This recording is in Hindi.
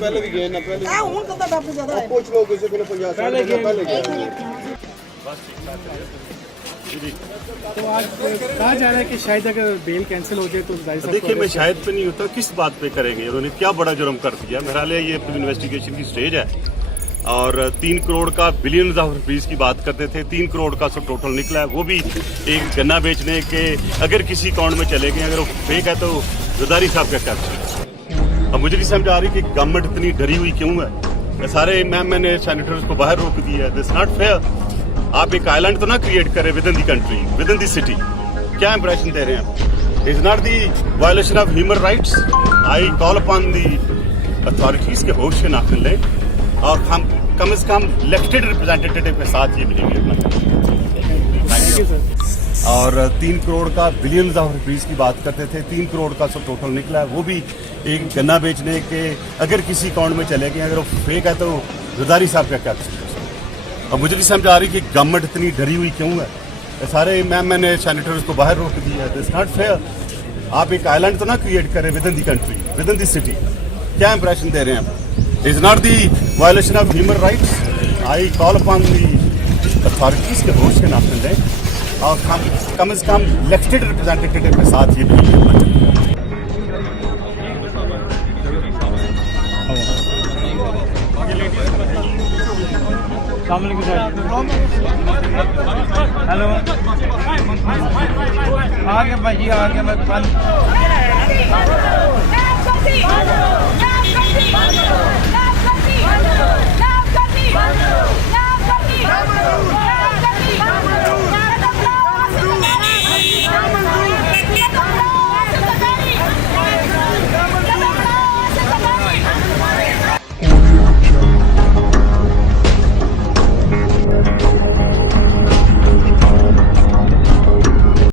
पहले भी गए ना पहले कुछ लोग इसे पहले तो आज कहा जा रहा है कि शायद अगर बेल कैंसिल हो जाए तो देखिए, मैं शायद पे नहीं होता, किस बात पे करेंगे, उन्होंने क्या बड़ा जुर्म कर दिया। मेरा हाल ये इन्वेस्टिगेशन की स्टेज है और 3 करोड़ का बिलियंस ऑफ रुपीस की बात करते थे, 3 करोड़ का सब टोटल निकला है, वो भी एक गन्ना बेचने के अगर किसी अकाउंट में चले गए, अगर वो फेक है तो जरदारी साहब का क्या। अब मुझे नहीं समझ आ रही कि गवर्नमेंट इतनी डरी हुई क्यों है। सारे मैंने सैनिटर्स को बाहर रोक दिया है। This not fair. आप एक आइलैंड तो ना क्रिएट करें with in the country, with in the city. क्या इंप्रेशन दे रहे हैं आप? Is not the violation of human rights. I call upon the authorities के होश के नाखिन लें और हम कम से कम इलेक्टेड रिप्रेजेंटेटिव के साथ ये बिहेवियर करें। और 3 करोड़ का बिलियंस ऑफ रुपीस की बात करते थे, 3 करोड़ का सब टोटल निकला है, वो भी एक गन्ना बेचने के अगर किसी अकाउंट में चले गए, अगर वो फेक है तो जरदारी साहब का क्या। अब मुझे नहीं समझ आ रही कि गवर्नमेंट इतनी डरी हुई क्यों है। सारे मैंने सैनिटर्स को बाहर रोक दिया है। This not fair. आप एक आइलैंड तो ना क्रिएट करें with in the country, with in the city. क्या इंप्रेशन दे रहे हैं आप? Is not the violation of human rights. I call upon the authorities के होश के नाखिन लें और हम कम से कम इलेक्टेड रिप्रेजेंटेटिव के साथ ये बिहेवियर करें। हेलो, आ गया भाई, आ गया। मैं